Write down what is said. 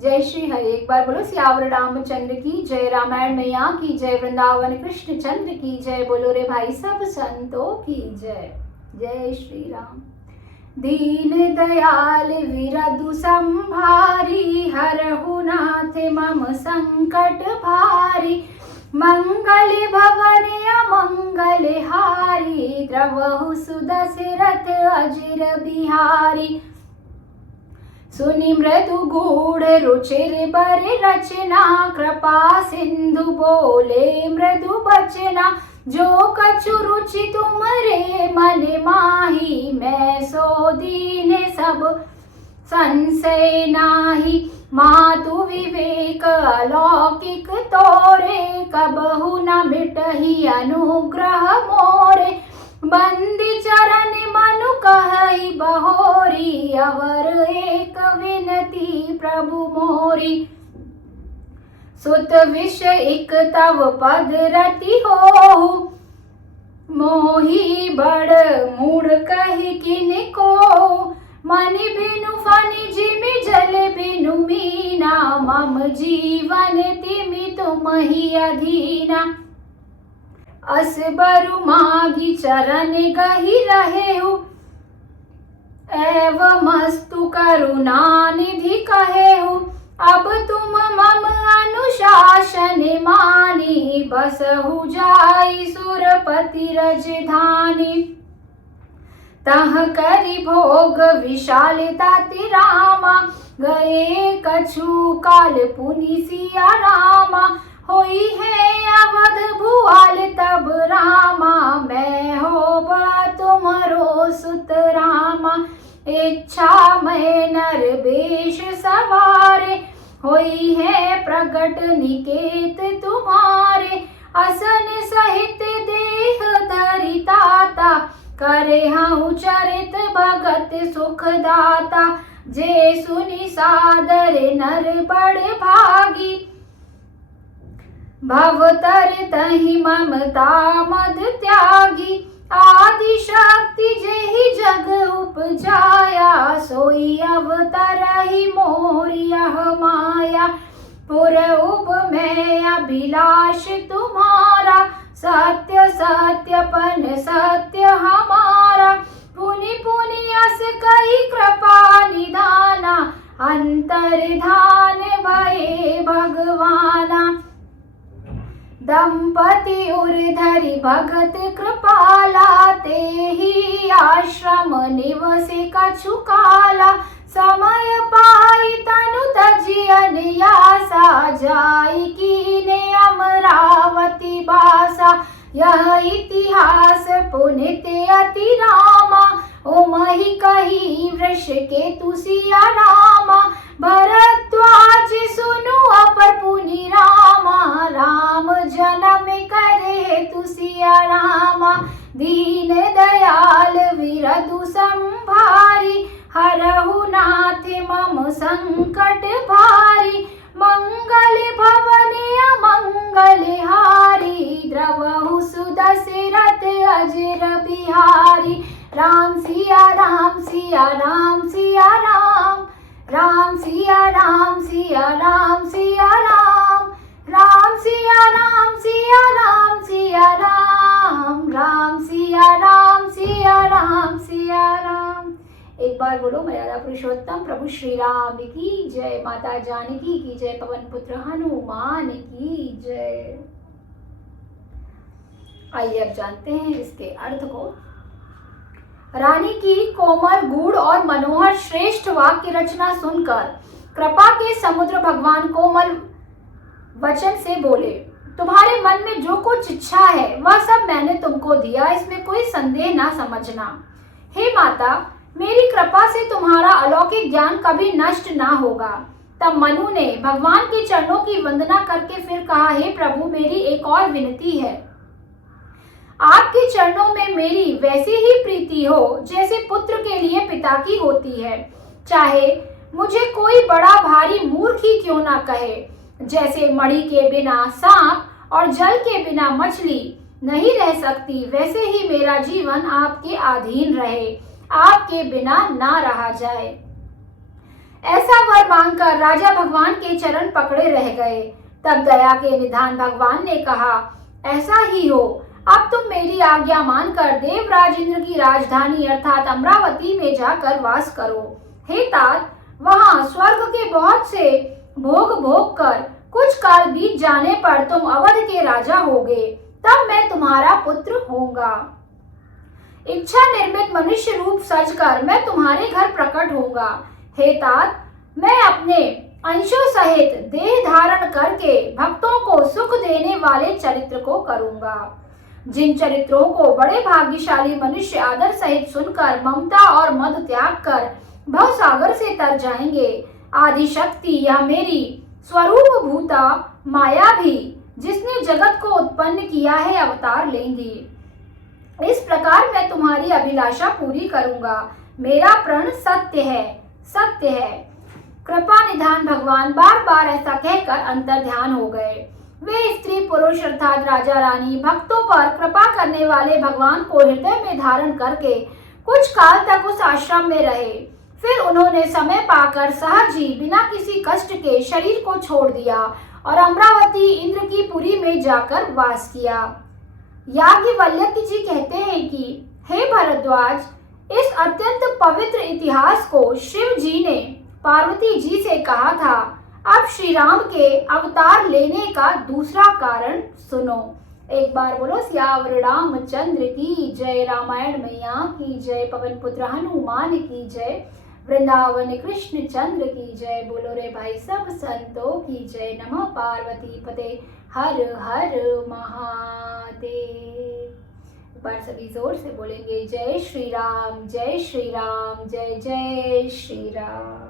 जय श्री हरि। एक बार बोलो सियावर रामचंद्र की जय, रामायण मैया की जय, वृंदावन कृष्ण चंद्र की जय, बोलो रे भाई सब संतों की जय। जय श्री राम। दीन दयाल विरधु संभारी, हरहु नाथ मम संकट भारी। मंगल भवन अमंगल हारी, द्रवहु सुदशरथ अजिर बिहारी। सुनि मृदु गूढ़ रुचिर बर रचना, कृपा सिंधु बोले मृदु बचना। जो कछु रुचि तुमरे मन माही, मैं सो दीन सब संशय नाही। मातु विवेक अलौकिक तोरे, कबहु न मिटहि अनुग्रह मोरे। बंदी चरण मनु कहई बहोरी, अवर एक विनती प्रभु मोरी। सुत विष इक तव पद रति होहु, मोही बड़ मूढ़ कहि किन को। मनि बिनु फनि जिमि जल बिनु मीना, मम जीवन तिमि तुमहि अधीना। असबरु मागी चरण गहि रहेहु, एवमस्तु करुणा निधि कहेहु। अब तुम मम अनुशासन मानी, बसहु जाई सुरपति रजधानी। तह करि भोग विशालता रामा, गए कछु काल पुनि सिया रामा। होई है अवध भुआल तब रामा, मैं होबा तुमरो सुत रामा। इच्छा मैं नर वेश सवारे, होई है प्रगट निकेत तुम्हारे। असन सहित देह धरि ताता, करे हूँ चरित भगत सुख दाता। जे सुनि सादर नर बड़ भागी, भवतर तहि ममता मद त्यागी। आदि शक्ति जेहि जग उपजाया, सोई अवतरहि मोरि यह माया। पुर उप मैं अभिलाष तुम्हारा, सत्य सत्यपन सत्य हमारा। पुनि पुनि अस कही कृपा निधाना, अंतर्धान भये भगवाना। दंपति उर्धरि भगत कृपाला, तेहि आश्रम निवसे कछु काला। समय पाई तनु तजि अनयासा, जाई कीने अमरावती बासा। यह इतिहास पुनित अति रामा, ओमहि कही वृष केतु सिया रामा। भरद्वाज सुनु अपर पुनि रामा, राम जन्म करे तुसिया रामा। दीन दयाल विरधु संभारी, हरहु नाथ मम संकट भारी। मंगल भवन अमंगल हारी, द्रवहु सुदशरथ अजिर बिहारी। राम सिया राम सिया राम सिया राम, राम सिया राम सिया राम सिया राम। राम सिया राम सिया राम सिया राम, राम सिया राम सिया राम सिया राम। एक बार बोलो मर्यादा पुरुषोत्तम प्रभु श्री राम की जय, माता जानकी की जय, पवन पुत्र हनुमान की जय। आइए अब जानते हैं इसके अर्थ को। रानी की कोमल गूढ़ और मनोहर श्रेष्ठ वाक्य रचना सुनकर कृपा के समुद्र भगवान कोमल वचन से बोले, तुम्हारे मन में जो कुछ इच्छा है वह सब मैंने तुमको दिया, इसमें कोई संदेह ना समझना। हे माता, मेरी कृपा से तुम्हारा अलौकिक ज्ञान कभी नष्ट ना होगा। तब मनु ने भगवान के चरणों की वंदना करके फिर कहा, हे प्रभु, मेरी एक और विनती है। आपके चरणों में मेरी वैसी ही प्रीति हो जैसे पुत्र के लिए पिता की होती है। चाहे मुझे कोई बड़ा भारी मूर्ख ही क्यों ना कहे, जैसे मणि के बिना सांप और जल के बिना मछली नहीं रह सकती, वैसे ही मेरा जीवन आपके अधीन रहे, आपके बिना ना रहा जाए। ऐसा वर मांगकर राजा भगवान के चरण पकड़े रह गए। तब दया के निधान भगवान ने कहा, ऐसा ही हो, अब तुम मेरी आज्ञा मानकर देवराज इंद्र की राजधानी अर्थात अमरावती में जाकर वास करो। हे तात, वहां स्वर्ग के बहुत से भोग भोग कर कुछ काल बीत जाने पर तुम अवध के राजा होगे, तब मैं तुम्हारा पुत्र होऊंगा। इच्छा निर्मित मनुष्य रूप सजकर मैं तुम्हारे घर प्रकट होऊंगा। हे तात, मैं अपने अंशों सहित देह धारण करके भक्तों को सुख देने वाले चरित्र को करूंगा। जिन चरित्रों को बड़े भाग्यशाली मनुष्य आदर सहित सुनकर ममता और मद त्याग कर भव सागर से तर जाएंगे, आदि शक्ति या मेरी स्वरूप भूता माया भी, जिसने जगत को उत्पन्न किया है, अवतार लेंगी। इस प्रकार मैं तुम्हारी अभिलाषा पूरी करूंगा। मेरा प्रण सत्य है, सत्य है। कृपा निधान भगवान बार बार ऐसा कहकर अंतर ध्यान हो गए। वे स्त्री पुरुष अर्थात राजा रानी भक्तों पर कृपा करने वाले भगवान को हृदय में धारण करके कुछ काल तक उस आश्रम में रहे। फिर उन्होंने समय पाकर सहज ही बिना किसी कष्ट के शरीर को छोड़ दिया और अमरावती इंद्र की पुरी में जाकर वास किया। याज्ञवल्क्य जी कहते हैं कि हे भरद्वाज, इस अत्यंत पवित्र इतिहास को शिव जी ने पार्वती जी से कहा था। अब श्री राम के अवतार लेने का दूसरा कारण सुनो। एक बार बोलो सियावर रामचंद्र की जय, रामायण मैया की जय, पवन पुत्र हनुमान की जय, वृंदावन कृष्ण चंद्र की जय। बोलो रे भाई सब संतों की जय। नमः पार्वती पते हर हर महादेव। एक बार सभी जोर से बोलेंगे जय श्री राम, जय श्री राम, जय जय श्री राम।